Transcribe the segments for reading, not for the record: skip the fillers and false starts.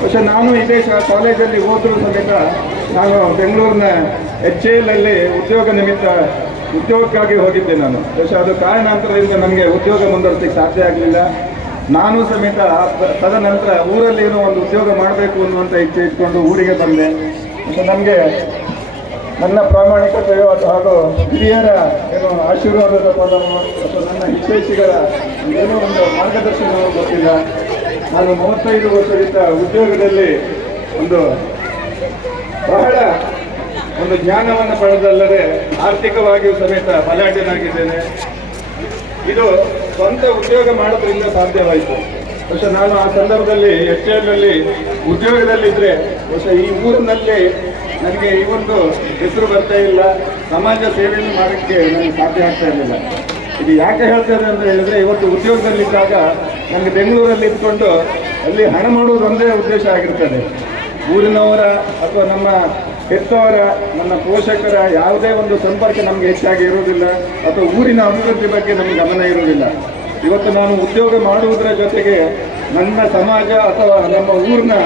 പക്ഷെ ನಾನು ಇದೇ ಕಾಲೇಜಲ್ಲಿ ಓದಿದ್ರು ಸಮೇತ ನಾನು ಬೆಂಗಳೂರಿನ HAL ಅಲ್ಲಿ ಉದ್ಯೋಗ ನಿಮಿತ್ತ ಉದ್ಯೋಗಕ್ಕಾಗಿ ಹೋಗಿದ್ದೆ ನಾನು. പക്ഷെ ಅದು ಕಾರಣಾಂತರದಿಂದ ನಮಗೆ ಉದ್ಯೋಗ ಮುಂದುವರಿಸಲಿಕ್ಕೆ ಸಾಧ್ಯ ಆಗಲಿಲ್ಲ. ನಾನು ಸಮೇತ ತದನಂತರ ಊರಲ್ಲಿ ಏನೋ ಒಂದು ಉದ್ಯೋಗ ಮಾಡಬೇಕು ಅನ್ನುವಂಥ ಇಚ್ಛೆ ಇಟ್ಕೊಂಡು ಊರಿಗೆ ಬಂದೆ. പക്ഷെ ನಮಗೆ ನನ್ನ ಪ್ರಾಮಾಣಿಕತೆ ಹಾಗೂ ಹಿರಿಯರ ಏನೋ ಆಶೀರ್ವಾದದ ಪದವು ಅಥವಾ ನನ್ನ ಹಿತೈಷಿಗಳ ಏನೋ ಒಂದು ಮಾರ್ಗದರ್ಶನವೂ ಗೊತ್ತಿಲ್ಲ. ನಾನು 35 ವರ್ಷದಿಂದ ಉದ್ಯೋಗದಲ್ಲಿ ಬಹಳ ಜ್ಞಾನವನ್ನು ಪಡೆದಲ್ಲದೆ ಆರ್ಥಿಕವಾಗಿಯೂ ಸಮೇತ ಬಲಾಢ್ಯನಾಗಿದ್ದೇನೆ. ಇದು ಸ್ವಂತ ಉದ್ಯೋಗ ಮಾಡೋದ್ರಿಂದ ಸಾಧ್ಯವಾಯಿತು. പക്ഷെ ನಾನು ಆ ಸಂದರ್ಭದಲ್ಲಿ HAL ಅಲ್ಲಿ ಉದ್ಯೋಗದಲ್ಲಿದ್ದರೆ ಬಹುಶಃ ಈ ಊರಿನಲ್ಲಿ ನನಗೆ ಈ ಒಂದು ಹೆಸರು ಬರ್ತಾ ಇಲ್ಲ, ಸಮಾಜ ಸೇವೆಯನ್ನು ಮಾಡೋಕ್ಕೆ ನನಗೆ ಸಾಧ್ಯ ಆಗ್ತಾ ಇರಲಿಲ್ಲ. ಇದು ಯಾಕೆ ಹೇಳ್ತೇನೆ ಅಂತ ಹೇಳಿದ್ರೆ, ಇವತ್ತು ಉದ್ಯೋಗದಲ್ಲಿದ್ದಾಗ ನನಗೆ ಬೆಂಗಳೂರಲ್ಲಿ ಇದ್ಕೊಂಡು ಅಲ್ಲಿ ಹಣ ಮಾಡುವುದು ಒಂದೇ ಉದ್ದೇಶ ಆಗಿರ್ತದೆ. ಊರಿನವರ ಅಥವಾ ನಮ್ಮ ಹೆತ್ತವರ, ನನ್ನ ಪೋಷಕರ ಯಾವುದೇ ಒಂದು ಸಂಪರ್ಕ ನಮಗೆ ಹೆಚ್ಚಾಗಿ ಇರುವುದಿಲ್ಲ, ಅಥವಾ ಊರಿನ ಅಭಿವೃದ್ಧಿ ಬಗ್ಗೆ ನಮಗೆ ಗಮನ ಇರುವುದಿಲ್ಲ. ಇವತ್ತು ನಾನು ಉದ್ಯೋಗ ಮಾಡುವುದರ ಜೊತೆಗೆ ನನ್ನ ಸಮಾಜ ಅಥವಾ ನಮ್ಮ ಊರಿನ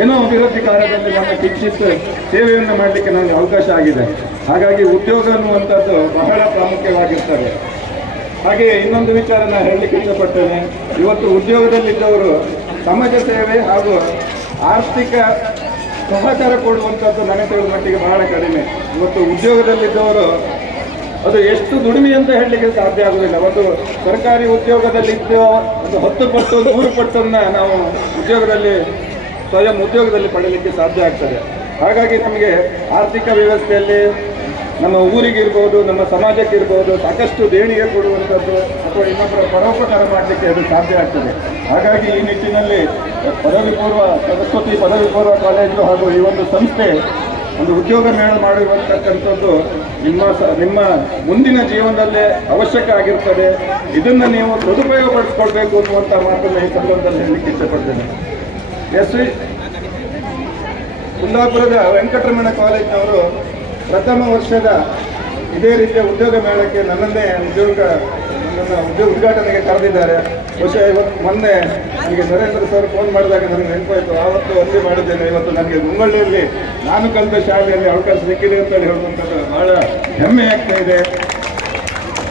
ಏನೋ ಅಭಿವೃದ್ಧಿ ಕಾರ್ಯದಲ್ಲಿ ನಮ್ಮ ಕಿಂಚಿತ್ ಸೇವೆಯನ್ನು ಮಾಡಲಿಕ್ಕೆ ನನಗೆ ಅವಕಾಶ ಆಗಿದೆ. ಹಾಗಾಗಿ ಉದ್ಯೋಗ ಅನ್ನುವಂಥದ್ದು ಬಹಳ ಪ್ರಾಮುಖ್ಯವಾಗಿರ್ತದೆ. ಹಾಗೆ ಇನ್ನೊಂದು ವಿಚಾರ ನಾನು ಹೇಳಲಿಕ್ಕೆ ಇಷ್ಟಪಡ್ತೇನೆ. ಇವತ್ತು ಉದ್ಯೋಗದಲ್ಲಿದ್ದವರು ಸಮಾಜ ಸೇವೆ ಹಾಗೂ ಆರ್ಥಿಕ ಸಹಕಾರ ಕೊಡುವಂಥದ್ದು ನನಗೆ ತಿಳಿದ ಮಟ್ಟಿಗೆ ಬಹಳ ಕಡಿಮೆ. ಇವತ್ತು ಉದ್ಯೋಗದಲ್ಲಿದ್ದವರು ಅದು ಎಷ್ಟು ದುಡಿಮೆ ಅಂತ ಹೇಳಲಿಕ್ಕೆ ಸಾಧ್ಯ ಆಗುವುದಿಲ್ಲ. ಒಂದು ಸರ್ಕಾರಿ ಉದ್ಯೋಗದಲ್ಲಿದ್ದ ಒಂದು 10 ಪಟ್ಟು 100 ಪಟ್ಟನ್ನು ನಾವು ಸ್ವಯಂ ಉದ್ಯೋಗದಲ್ಲಿ ಪಡೆಯಲಿಕ್ಕೆ ಸಾಧ್ಯ ಆಗ್ತದೆ. ಹಾಗಾಗಿ ನಮಗೆ ಆರ್ಥಿಕ ವ್ಯವಸ್ಥೆಯಲ್ಲಿ ನಮ್ಮ ಊರಿಗಿರ್ಬೋದು, ನಮ್ಮ ಸಮಾಜಕ್ಕಿರ್ಬೋದು ಸಾಕಷ್ಟು ದೇಣಿಗೆ ಕೊಡುವಂಥದ್ದು ಅಥವಾ ಇನ್ನೊಬ್ಬರ ಪರೋಪಕಾರ ಮಾಡಲಿಕ್ಕೆ ಅದು ಸಾಧ್ಯ ಆಗ್ತದೆ. ಹಾಗಾಗಿ ಈ ನಿಟ್ಟಿನಲ್ಲಿ ಸರಸ್ವತಿ ಪದವಿ ಪೂರ್ವ ಕಾಲೇಜು ಹಾಗೂ ಈ ಒಂದು ಸಂಸ್ಥೆ ಒಂದು ಉದ್ಯೋಗ ಮೇಳ ಮಾಡಿರುವಂತಕ್ಕಂಥದ್ದು ನಿಮ್ಮ ಮುಂದಿನ ಜೀವನದಲ್ಲೇ ಅವಶ್ಯಕ ಆಗಿರ್ತದೆ. ಇದನ್ನು ನೀವು ಸದುಪಯೋಗ ಪಡಿಸ್ಕೊಳ್ಬೇಕು ಅನ್ನುವಂಥ ಮಾತನ್ನು ಈ ಸಂದರ್ಭದಲ್ಲಿ ಹೇಳಲಿಕ್ಕೆ ಇಷ್ಟಪಡ್ತೇನೆ. ಕುಂದಾಪುರದ ವೆಂಕಟರಮಣ ಕಾಲೇಜಿನವರು ಪ್ರಥಮ ವರ್ಷದ ಇದೇ ರೀತಿಯ ಉದ್ಯೋಗ ಮೇಳಕ್ಕೆ ನನ್ನನ್ನೇ ಉದ್ಘಾಟನೆಗೆ ಕರೆದಿದ್ದಾರೆ. ಬಹುಶಃ ಮೊನ್ನೆ ನನಗೆ ನರೇಂದ್ರ ಸರ್ ಫೋನ್ ಮಾಡಿದಾಗ ನನಗೆ ನೆನಪಾಯಿತು, ಆವತ್ತು ಅಲ್ಲಿ ಮಾಡಿದ್ದೇನೆ. ಇವತ್ತು ನನಗೆ ಮುಂಗಳ್ಳಿಯಲ್ಲಿ ನಾನು ಕಲಿತ ಶಾಲೆಯಲ್ಲಿ ಅವಕಾಶ ಸಿಕ್ಕಿದೆ ಅಂತೇಳಿ ಹೇಳುವಂಥದ್ದು ಬಹಳ ಹೆಮ್ಮೆ ಆಗ್ತಾ ಇದೆ.